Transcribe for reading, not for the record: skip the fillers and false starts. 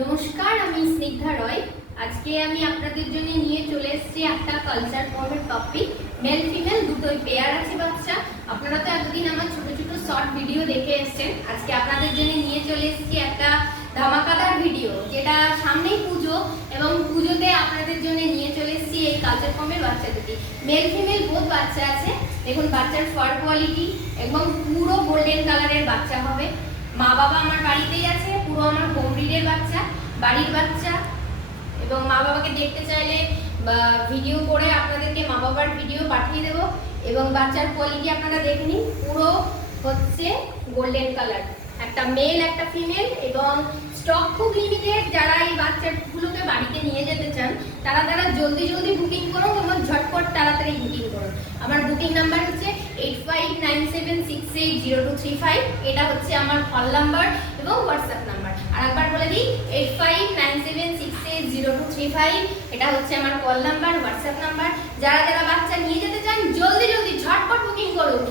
নমস্কার, আমি স্নিগ্ধা রয়। আজকে আমি আপনাদের জন্য নিয়ে চলে এসেছি একটা কালচার ফর্মের টপিক। মেল ফিমেল দুটোই পেয়ার আছে বাচ্চা। আপনারা তো এতদিন আমার ছোট ছোট শর্ট ভিডিও দেখে এসেছেন। আজকে আপনাদের জন্য নিয়ে চলে এসেছি একটা ধামাকাদার ভিডিও, যেটা সামনেই পুজো, এবং পুজোতে আপনাদের জন্য নিয়ে চলে এসেছি এই কালচার ফর্মের বাচ্চা দুটি। মেল ফিমেল বোধ বাচ্চা আছে। দেখুন বাচ্চার ফার কোয়ালিটি এবং পুরো গোল্ডেন কালারের বাচ্চা হবে। মা বাবা আমার বাড়িতেই আছে, পুরো আমার হোম ব্রিডের বাচ্চা, বাড়ির বাচ্চা। এবং মা বাবাকে দেখতে চাইলে ভিডিও করে আপনাদেরকে মা বাবার ভিডিও পাঠিয়ে দেব। এবং বাচ্চার কোয়ালিটি আপনারা দেখে নিন, পুরো হচ্ছে গোল্ডেন কালার। একটা মেল একটা ফিমেল, এবং স্টক খুব লিমিটেড। যারা এই বাচ্চাগুলোকে বাড়িতে নিয়ে যেতে চান তারা জলদি জলদি বুকিং করুন এবং ঝটপট তাড়াতাড়ি বুকিং করুন। আমার বুকিং নাম্বার হচ্ছে 8597680235। এটা হচ্ছে আমার কল নাম্বার এবং হোয়াটসঅ্যাপ নাম্বার। আর একবার বলে দিই, 8597680235 এটা হচ্ছে আমার কল নাম্বার, হোয়াটসঅ্যাপ নাম্বার। যারা যারা বাচ্চা